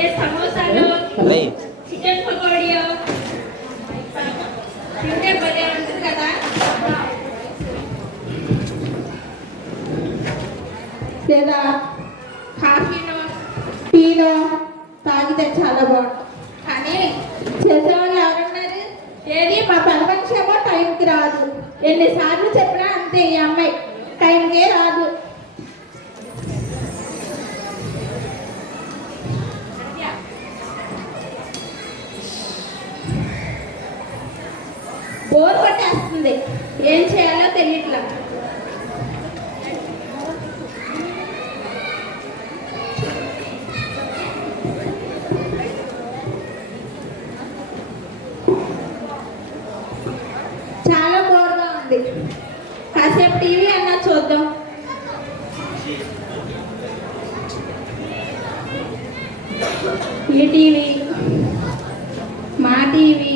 ఏ సమోసాలు చికెన్ పకోడియో తింటే భలే ఉంటుంది కదా. లేదా కాఫీనో టీనో తాగితే చాలా బాగుంటుంది. కానీ చేసేవాళ్ళు ఎవరున్నారు? ఏది మా పని మనిషి ఏమో టైంకి రాదు. ఎన్నిసార్లు చెప్పినా అంతే, ఈ అమ్మాయి టైంకే రాదు. బోర్ కొట్టేస్తుంది, ఏం చేయాలో తెలియట్లా. చాలా బోర్గా ఉంది, కాసేపు టీవీ అన్నా చూద్దాం. ఈటీవీ, మా టీవీ,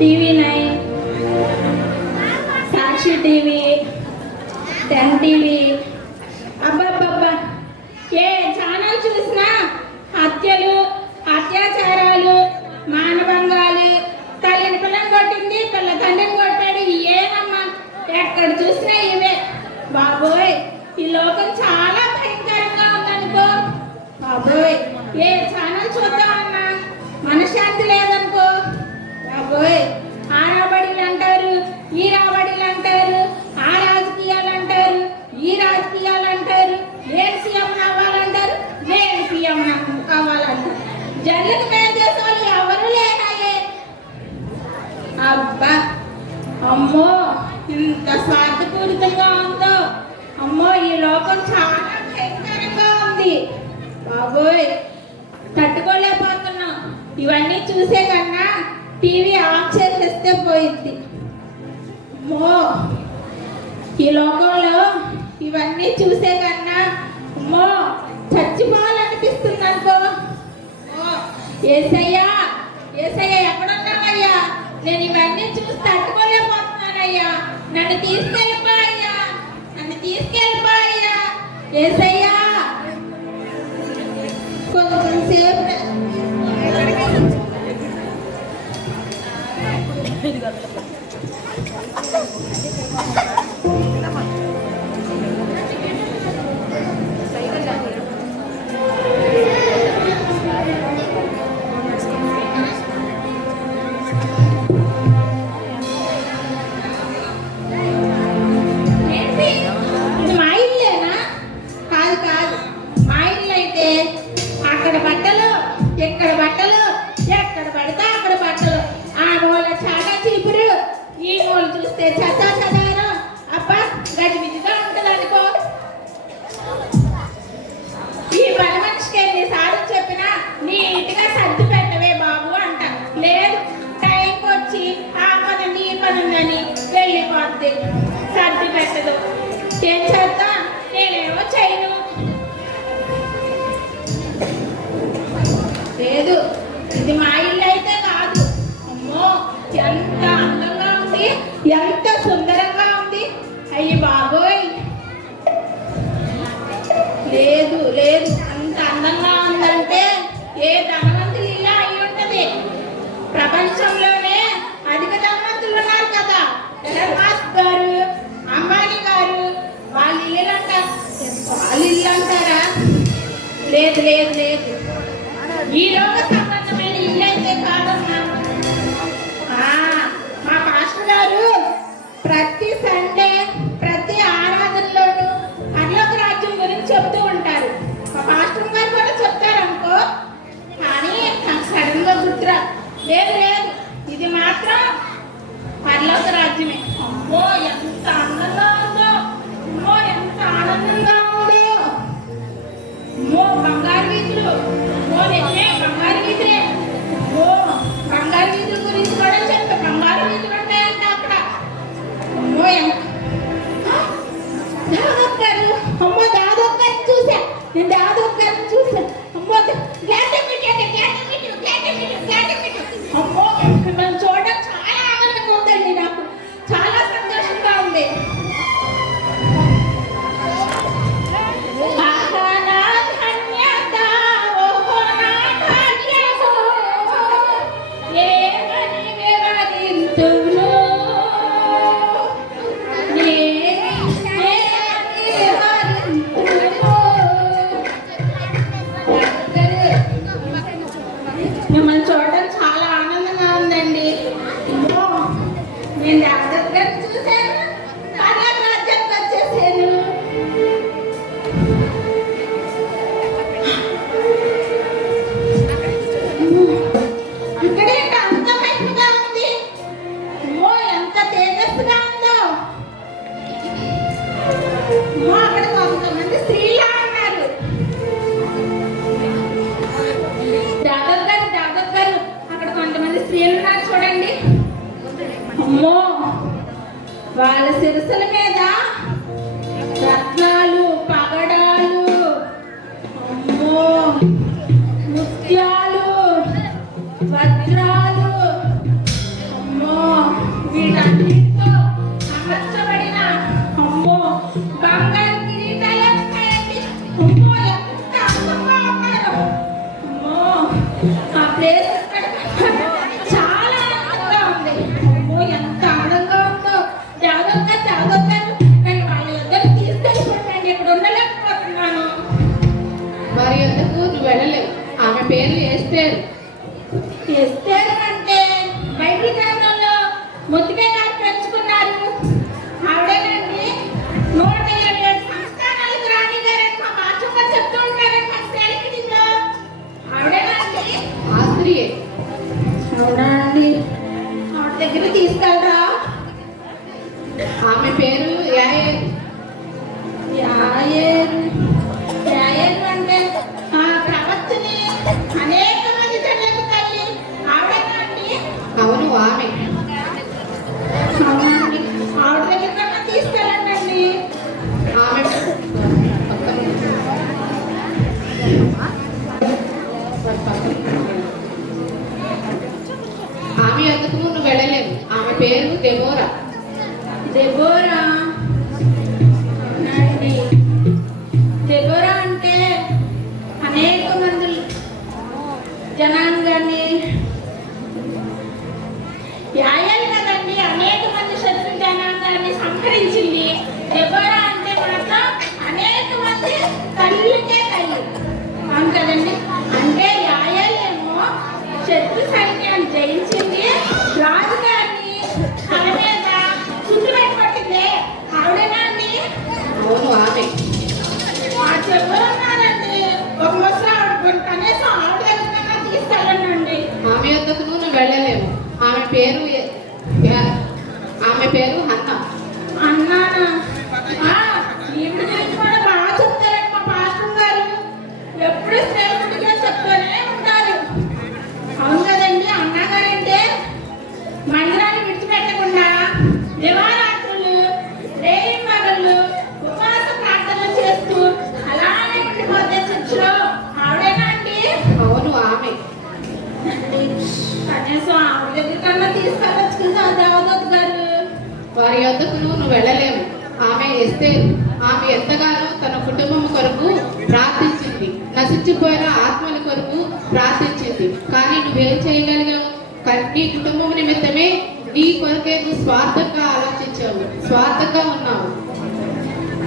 టీవీ9, సాక్షి టీవీ, 10 టీవీ. అబ్బాబ్బా, ఏ ఛానల్ చూసినా హత్యలు, అత్యాచారాలు, మానభంగాలు, తల్లిని పిల్లని కొట్టింది, పిల్ల తండ్రిని కొట్టాడు, ఏనమ్మా ఎక్కడ చూసినా ఇవే. బాబోయ్, ఈ లోకం చాలా భయంకరంగా ఉందనుకో. బాబోయ్, ఏ ఛానల్ చూద్దామన్నా మనశ్శాంతి లేదనుకో. బాబోయ్, ఆ రాబడిలు అంటారు, ఈ రాబడిలు అంటారు, ఆ రాజకీయాలు అంటారు, ఈ రాజకీయాలు అంటారు, నేను సీఎం అవ్వాలంటారు, నేను పిఎం కావాలంటారు. జన్లకు మేలు చేసే వాళ్ళు ఎవరు లేనాయే. అబ్బా, అమ్మో ఇంత స్వార్థపూరితంగా ఉందో. అమ్మో, ఈ లోకం చాలా భయంకరంగా ఉంది. బాబోయ్, తట్టుకోలేకపోతున్నాం. ఇవన్నీ చూసే కన్నా టీవీ ఆఫ్ చేసేస్తే పోయింది. అమ్మో, ఈ లోకంలో ఇవన్నీ చూసే కన్నా అమ్మో చచ్చిపోవాలనిపిస్తుంది అనుకో. ఏసయ్యా, ఏసయ్యా ఎక్కడున్నావయ్యా? నేను ఇవన్నీ చూసి తట్టుకోలేకపోతున్నానయ్యా. నన్ను తీసుకెళ్ళిపో అయ్యా, నన్ను తీసుకెళ్ళిపో అయ్యా. ఏసయ్యా, కొంచెం సేపు సర్ది పెట్టదు. ఏం చేద్దా, నేనేమో చేయను. లేదు, ఇది మా ఇల్లు అయితే కాదు. అమ్మో, ఎంత అందంగా ఉంది, ఎంత సుందరంగా ఉంది. అయ్యి బాబోయ్, లేదు లేదు, అంత అందంగా ఉందంటే ఏ ధనవంతులు ఇల్లు అయి ఉంటది. ప్రపంచంలోనే అధిక ధనవంతులు ఉన్నారు కదా, గారు, అంబానీ గారు, వాళ్ళ ఇల్లు అంటారు. వాళ్ళ ఇల్లు అంటారా? లేదు లేదు లేదు, ఈ లోక సంబంధమైన ఇల్లు అయితే కాదమ్మా. మా పాస్టర్ గారు ప్రతి సండే, ప్రతి ఆరాధనలోనూ పరలోక రాజ్యం గురించి చెప్తూ ఉంటారు. మా పాస్టర్ గారు కూడా చెప్తారు అనుకో, కానీ నాకు సడన్ గా గుర్తురా. లేదు లేదు, ఇది మాత్రం పరలోక రాజ్యమే. అమ్మో, ఎంత అందంగా ఉందో, అమ్మో ఎంత ఆనందంగా ఉందో. అమ్మో, బంగారు వీధులు, అమ్మో నిజమే బంగారు వీధులే. అమ్మో, బంగారు వీధుల గురించి కూడా చెప్ప, బంగారు వీధులు ఉంటాయంట అక్కడ. అమ్మో, దాదొక్కరు, అమ్మో దాదొక్కరిని చూసా, నేను దాదొక్కరిని చూసా. అమ్మో, అమ్మో, మనం చూడడం చాలా ఆనందంగా ఉందండి. నాకు చాలా సంతోషంగా ఉంది. ఆహా, నా ధన్యత, ఓహో అమ్మో, వాళ్ళ శిరసుల మీద రత్నాలు, పగడాలు, అమ్మో, ముత్యాలు, వజ్రాలు, అమ్మో, వీటన్నిటితో అమర్చబడిన అమ్మో బంగారు కిరీటాలు ఉన్నాయండి. అమ్మో, ఎంత అందంగా ఉన్నారు. అమ్మో, ఆ ప్లేస్ చాలా అందంగా ఉంది. అమ్మో, ఎంత అందంగా ఉందో. జాగ్రత్త నేను వాళ్ళ ఇద్దరు తీసుకెళ్ళిపోతాను. ఇక్కడ ఉండలేకపోతున్నాను. మరి ఎందుకు నువ్వు వెళ్ళలేవు? ఆమె పేరు ఎస్తేరు. ఎస్తేరు అంటే బైబిల్ గ్రంథంలో ముద్దుగా గారు పెంచుకున్నారు. ఆవిడేనండి 127 సంస్థానాలకు రాణి గారని మా భాషలో చెప్తూ ఉంటారని మా స్నేహితుడిలో. ఆవిడేనండి. ఆ స్త్రీయే. అవునా అండి? ఆవిడ దగ్గర తీసుకెళ్ళరా? ఆమె పేరు యాయేలు. యాయేలు అంటే ఆ ప్రవక్తని అనేక మంది చెల్లెలు తల్లి. ఆవిడేనండి. అవును, ఆమె. అవునండి. ఆవిడ దగ్గర కన్నా తీసుకెళ్ళండి. ఆమె ఆమె ఎందుకు నువ్వు వెళ్ళలేవు? ఆమె పేరు దెబోరా. దెబోరా అండి. దెబోరా అంటే అనేక మంది జనాంగాన్ని, యాయేలు కదండి, అనేక మంది శత్రు జనాంగాన్ని సంహరించింది. దెబోరా అంటే మాత్రం అనేక మంది తల్లికే తల్లి. అవును కదండి. అంటే యాయేలేమో శత్రు సైన్యాన్ని జయించింది. రాజుగారిని తల మీద చుట్టుపెట్టి పట్టింది. ఆవిడేనా అండి? అవును, ఆమె. ఆ చెప్పన్నారండి. ఒక ముసలావిడ కనీసం ఆవిడ దగ్గర తీసుకెళ్ళండి. ఆమె ఎందుకు నువ్వు వెళ్ళలేవు? ఆమె పేరు హన్న. అన్నానా? ఈవిడ గురించి కూడా బాగా చెప్తారండి మా పాస్టర్ గారు. ఎప్పుడు స్నేహితుడిగా చెప్తూనే ఉంటారు. అవును కదండి. అన్నగారంటే మందిరాన్ని విడిచిపెట్టకుండా దివారాత్రులు, రేయి పగళ్ళు ఉపవాస ప్రార్థనలు చేస్తూ అలానే ఉండిపోతే చర్చిలో. ఆవిడేనా అండి? అవును, ఆమె. కనీసం ఆవిడ దగ్గర కన్నా తీసుకెళ్ళచ్చు కదా దేవదత్ గారు. వారి వద్దకు నువ్వు వెళ్ళలేవు. ఆమె ఎస్తేరు. ఆమె ఎంతగానో తన కుటుంబం కొరకు ప్రార్థించింది. నశించిపోయిన ఆత్మల కొరకు ప్రార్థించింది. కానీ నువ్వేం చేయగలిగావు? నీ కుటుంబం నిమిత్తమే నీ కొరకే నువ్వు స్వార్థంగా ఆలోచించావు, స్వార్థంగా ఉన్నావు.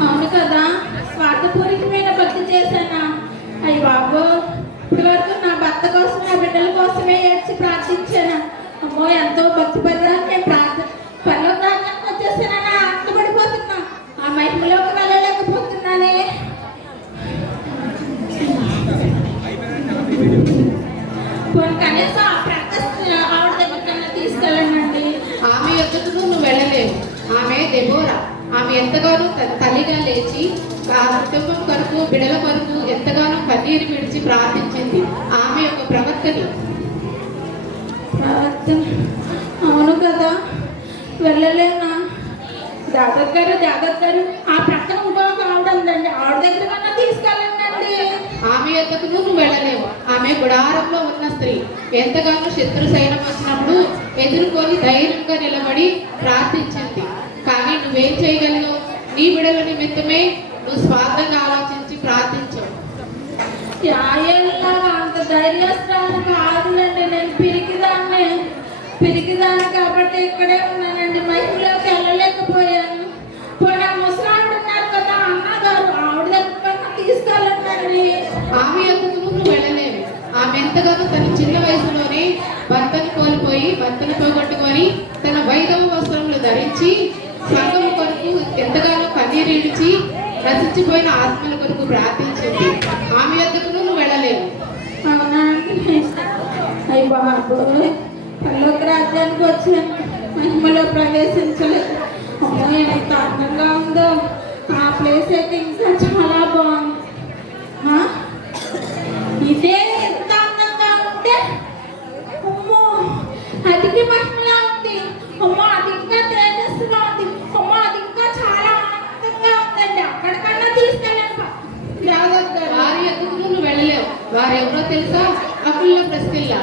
అవును కదా. స్వార్థపూరితమైన భక్తి చేశానా? అయ్యి బాబు, ఇప్పటివరకు నా భర్త కోసం, నా బిడ్డల కోసమే ఏడ్చి ప్రార్థించాను. అమ్మో, ఎంతో భక్తి పడడానికి నేను పర్లోకానికి వచ్చేసానని ఆనందపడిపోతున్నా. ఆ మహిమలోకి వెళ్ళలేకపోతున్నానే. కనీసం ఆ ప్రకటన ఆవిడ దగ్గర కన్నా తీసుకెళ్ళండి. ఆమె యొద్దకు నువ్వు వెళ్ళలేవు. ఆమె దెబోరా. ఆమె ఎంతగానో తల్లిగా లేచి ఆ కుటుంబం కొరకు, బిడల కొరకు ఎంతగానో కన్నీరు విడిచి ప్రార్థించింది. ఆమె ఒక ప్రవక్తని. అవును కదా. వెళ్ళలేనా? జాగ్రత్త గారు ఆ ప్రక్కన ఇంకొక ఆవిడ ఉందండి. ఆవిడ దగ్గర కన్నా తీసుకెళ్ళండి. ఆమె యొద్దకు నువ్వు వెళ్ళలేవు. ఆమె గుడారంలో ఉన్న స్త్రీ. ఎంతగానో శత్రు సైన్యం వచ్చినప్పుడు ఎదుర్కొని ధైర్యంగా నిలబడి ప్రార్థించింది. కానీ నువ్వేం చేయగలవు? నీ బిడల నిమిత్తమే నువ్వు స్వార్థంగా ఆలోచించి ప్రార్థించావు. యాయేలులాగా అంత ధైర్యస్థానం కాదులండి. నేను పిరికిదాన్ని కాబట్టి ఇక్కడే ఉన్నానండి. మహిళలోకి వెళ్ళలేకపోయాను. పోనీ ఆ ముసలావిడ ఉన్నారు కదా అన్నగారు, ఆవిడ దగ్గర తీసుకెళ్ళండి. ఆమె ఎందుకు నువ్వు వెళ్ళలేవు. ఆమె ఎంతగానో తన చిన్న వయసులోనే భర్తను కోల్పోయి, భర్తను పోగొట్టుకొని తన వైదవ వస్త్రములు ధరించి సంఘం కొరకు ఎంతగానో కన్నీరు ఇడిచి నశించిపోయిన ఆత్మల కొరకు ప్రార్థించింది. ఆమె ఎందుకు నువ్వు వెళ్ళలేవు. అవునా? అయ్యి బాబు, పల్లొక రాజ్యానికి వచ్చాను. మహిమలో ప్రవేశించలేదు. అమ్మో, ఎంత అందంగా ఉందో. ఆ ప్లేస్ అయితే ఇంకా చాలా బాగుంది. ఇదే ఎంత అందంగా ఉంటే, అమ్మో అతికి మహిమలా ఉంది. అమ్మో, అతి వారెవరో తెలుసా? అకుల్ల ప్రిస్కిల్ల.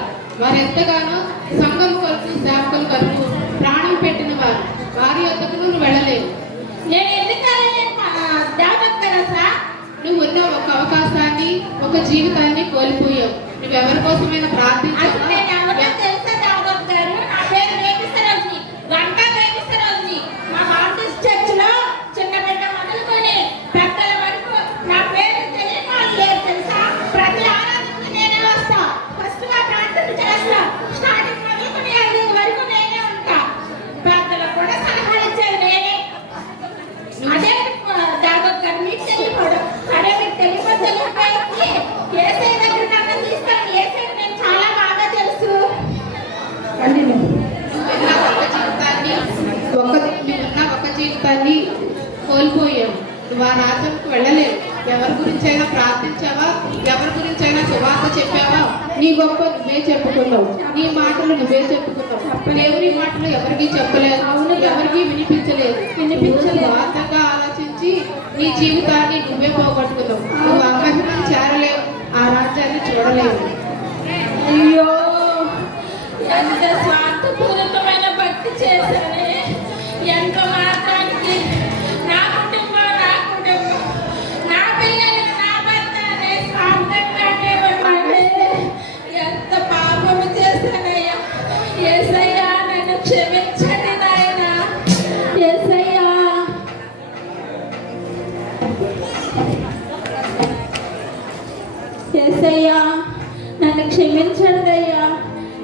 వారెంతగానో సంఘం కొరకు సేవకుల కొరకు ప్రాణం పెట్టిన వారు. వారి వద్దకు నువ్వు వెళ్ళలేవు. నేను ఎందుకని దాదాపు నువ్వు ఉన్న ఒక అవకాశాన్ని, ఒక జీవితాన్ని కోల్పోయావు. నువ్వెవరి కోసమైనా అసలు నేను ఎవరో ప్రార్థించావా? తెలుసా దాదాపు గారు? నా పేరు వేపిస్తరోజుని, గంటా వేపిస్తరోజుని. మా బాప్టిస్ట్ చర్చిలో చిన్న బిడ్డ మొదలుకొని పెద్దల వరకు నా పేరు తెలియని వాళ్ళు లేరు తెలుసా? ప్రతి ఆరాధనకి నేనే వస్తా, ఫస్ట్ గా ప్రార్థన చేస్తా, స్టార్టింగ్ మొదలుకొని అది వరకు నేనే ఉంటా. పెద్దలకు కూడా సలహాలు ఇచ్చేది నేనే. అదే దాదాపు గారు మీకు తెలియకూడదు. అదే మీకు తెలియకపోతే ఏసై దగ్గర నన్ను తీసుకొని ఏసై నేను చాలా బాగా తెలుసు. నువ్వున్న ఒక జీవితాన్ని కోల్పోయావు. నువ్వు ఆ రాజ్యంకు వెళ్ళలేవు. ఎవరి గురించైనా ప్రార్థించావా? ఎవరి గురించైనా సువార్త చెప్పావా? నీ గొప్ప నువ్వే చెప్పుకున్నావు, నీ మాటలు నువ్వే చెప్పుకున్నావు. ఎవరి మాటలు ఎవరికి చెప్పలేదు, ఎవరికి వినిపించలేదు. స్వార్థంగా ఆలోచించి నీ జీవితాన్ని నువ్వే పోగొట్టుకున్నావు. నువ్వు అమహిమను చేరలేవు, ఆ రాజ్యాన్ని చూడలేవు. అయ్యో, ఎంత స్వార్థపూరితమైన భక్తి చేశానే. ఎంత మాత్రానికి నా కుటుంబం, నా పిల్లలు, నా భర్త అనే స్వార్థంగానే ఉన్నాడే. ఎంత పాపము చేశానయ్యా. యేసయ్యా నన్ను క్షమించండి నాయనా. యేసయ్యా యేసయ్యా నన్ను క్షమించండి అయ్యా.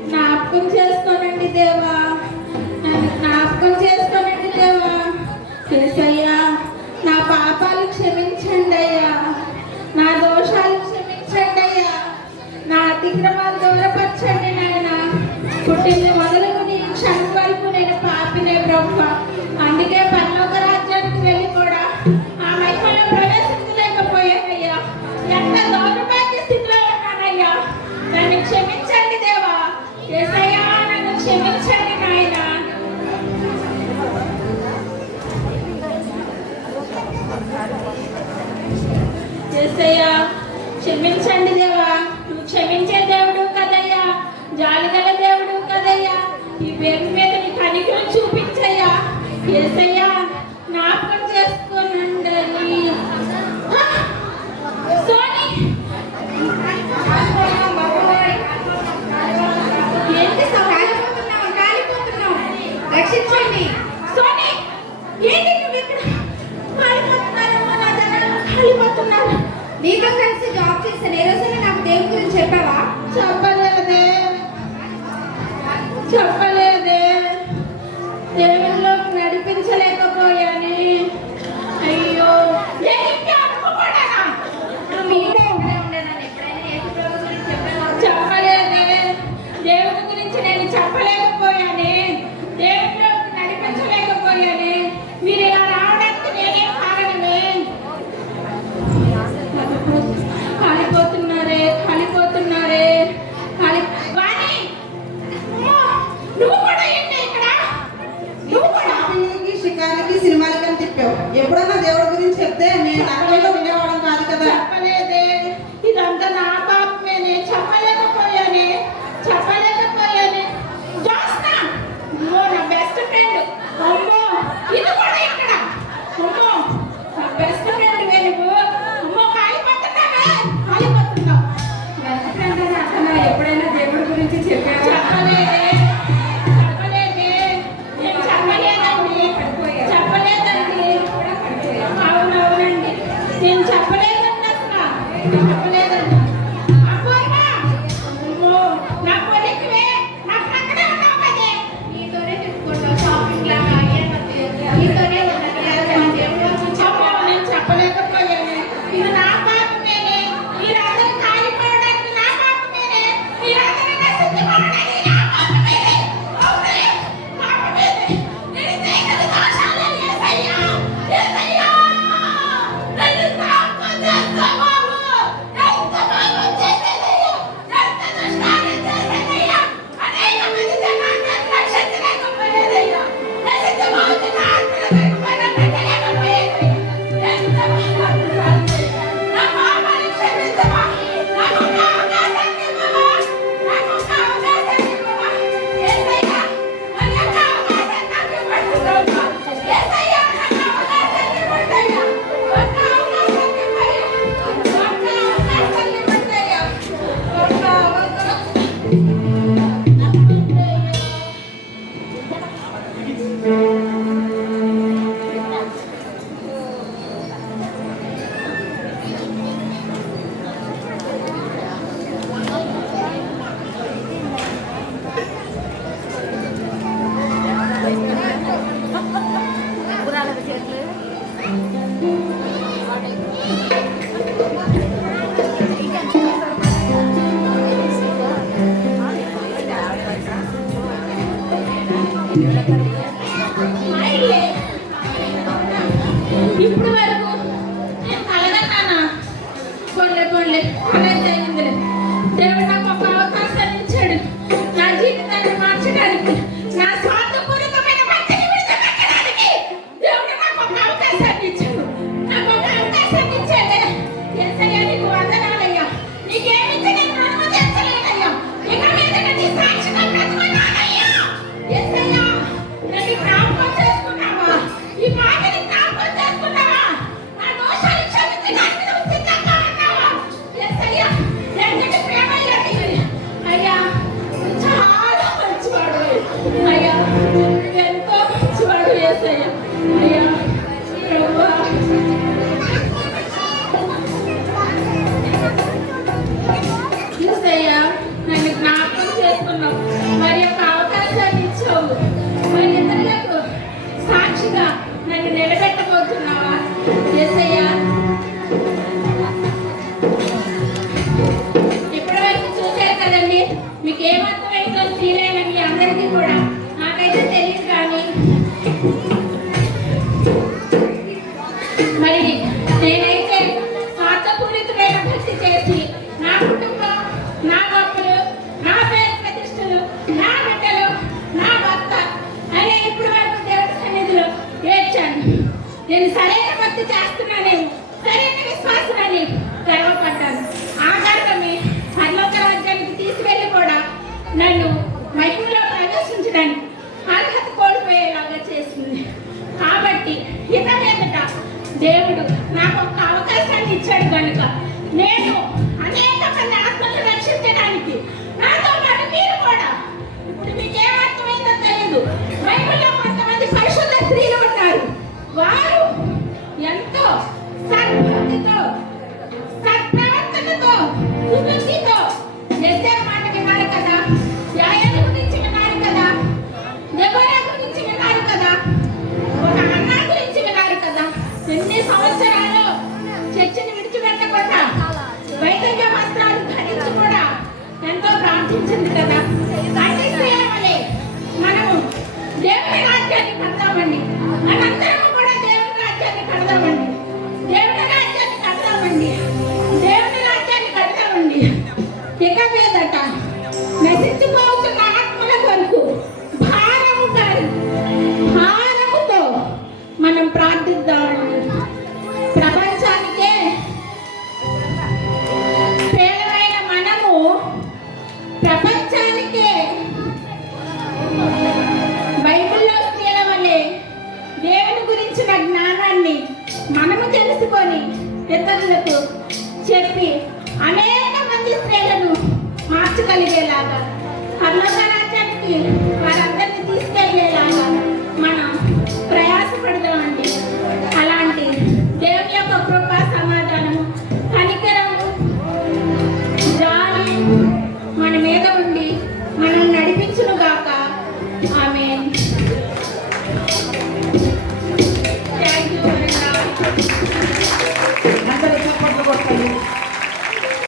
జ్ఞాపకం చేసుకోనండి దేవా, నన్ను జ్ఞాపకం చేసుకోనండి దేవా. యేసయ్యా నా పాపాలు క్షమించండి అయ్యా, నా దోషాలు క్షమించండి అయ్యా, నా అతిక్రమాలు దూరపరచండి నాయన. పుట్టింది మొదలుకొని ఈ క్షణం వరకు నేను పాపినే బ్రహ్మ. అందుకే పరలోక రాజ్యానికి వెళ్ళి కూడా ఆ మహిమలో ప్రవేశించలేకపోయానయ్యా. ఎంత దౌర్భాగ్య స్థితిలో ఉన్నానయ్యా. నన్ను క్షమించండి దేవా. యేసయ్యా నన్ను క్షమించండి నాయన. యేసయ్యా క్షమించండి దేవా. నువ్వు క్షమించే దేవుడు కదయ్యా, జాలిగల దేవుడు కదయ్యా. ఈ పేరు మీద నీ కనికరం చూపించయ్యా. యేసయ్యా జ్ఞాపకం చేసుకోనండి. సోని ఏంటి కాలిపోతున్నావు? రక్షించండి. సోని ఏంటి నువ్వు ఇక్కడ కాలిపోతున్నావు? నా జనాలు కాలిపోతున్నారు. నీతో కలిసి జాబ్ చేశాను. ఏ రోజైనా నాకు దేవుని గురించి చెప్పావా? చెప్పలేదే. దేవుళ్ళలోకి నడిపించలేకపోయాని. అయ్యో చెప్పలేదే. దేవుడి గురించి నేను చెప్పలేకపోయాని, దేవుళ్ళలోకి నడిపించలేకపోయాని. మీరు ఇలా రావడానికి నేనే కారణమే. కాలిపోతున్నారే వాణి, నువ్వు కూడా ఏంటి ఇక్కడ? నువ్వు కూడా షికారికి సినిమాలకి అని చెప్పావు. ఎప్పుడన్నా దేవుడి గురించి చెప్తే నేను అక్కడలో ఉండేవాళ్ళం కాదు కదా. చెప్పలేదే. ఇదంతా నా పాపమే. నేను చెప్పలేకపోయానే. జ్యోత్స్న, అమ్మో నా బెస్ట్ ఫ్రెండ్. అమ్మో ఇది కూడా ఇక్కడ. అమ్మో నా బెస్ట్ ఫ్రెండ్ నువ్వు. అమ్మో కాలిపోతున్నావే. బెస్ట్ ఫ్రెండ్ అని అతను ఎప్పుడైనా దేవుడి గురించి చెప్పావా? చెప్పలేదే. నేను చెప్పలేదండి. అవునవునండి, నేను చెప్పలేదండి. అసలు చెప్పలేదండి. అబ్బోయ్యా, అమ్మో నా కొలిక్కివే. నాకు అక్కడే ఉన్నావు కదే. నీతోనే చెప్పుకుంటావు. షాపింగ్ లాగా నీతోనే అమ్మో నేను చెప్పలేకపోయాను. ఇది నా పాపమేనే. మీరందరూ కాలిపోవడానికి నా పాపమేనే. మీరందరూ నశించిపోవడానికి నా పాపమేనే. అవునే, పాపమేనే. నేను చేసిన దోషాలే. యేసయ్యా, యేసయ్యా నన్ను జ్ఞాపకం చేసుకో బాబు. ఎంత ఇప్పటి వరకు చూశారు కదండి, మీకు ఏమర్థమైందో స్త్రీలైన మీ అందరికీ కూడా. నాకైతే తెలియదు కానీ మరి నేనైతే స్వార్థపూరితమైన భక్తి చేసి నా కుటుంబం, నా గొప్పలు, నా పేరు ప్రతిష్టలు, నా బిడ్డలు, నా భర్త అనే ఇప్పటి వరకు దేవుడి సన్నిధిలో ఏడ్చాను. నేను సరైన భక్తి చేస్తున్నానేమో, సరైన విశ్వాసాన్ని గర్వపడ్డాను. ఆ గర్వమే పరలోక రాజ్యానికి తీసుకెళ్ళి కూడా నన్ను మహిమలో ప్రవేశించడానికి అర్హత కోల్పోయేలాగా చేసింది. కాబట్టి ఇక మీదట దేవుడు నాకు ఒక అవకాశాన్ని ఇచ్చాడు కనుక నేను అనేక మంది ఆత్మలను రక్షించడానికి నాతో పాటు మీరు కూడా, ఇప్పుడు మీకు ఏమర్థమైందో తెలియదు, బైబిల్లో కొంతమంది పరిశుద్ధ స్త్రీలు ఉన్నారు. వారు ఎంతో సద్భక్తితో, సత్ప్రవర్తనతో, సుబుద్ధితో ఎస్ఏ మాట విన్నారు కదా, యాయేలు గురించి విన్నారు కదా, దెబోరా గురించి విన్నారు కదా, ఒక అన్నా గురించి విన్నారు కదా. ఎన్ని సంవత్సరాలు చర్చిని విడిచిపెట్టకుండా వైద్య వస్త్రాలు ధరించి కూడా ఎంతో ప్రార్థించింది కదా. అలాంటి స్త్రీలవలే మనము దేవుని రాజ్యాన్ని కడదామండి. మనందరం కూడా దేవుని రాజ్యాన్ని కడదామండి. దేవుని రాజ్యాన్ని కడదామండి. దేవుని రాజ్యాన్ని కడదామండి. ఇక మీదట నశించిపోతున్న ఆత్మల కొరకు భారముతో మనం ప్రార్థిద్దామండి. ప్రపంచానికే పేదమైన మనము, ప్రపంచానికే బైబిల్లో స్త్రీల వలె దేవుని గురించిన జ్ఞానాన్ని మనము తెలుసుకొని ఇతరులకు చెప్పి అనేక మంది స్త్రీలను మార్చగలిగేలాగా పరలోక రాజ్యానికి వారు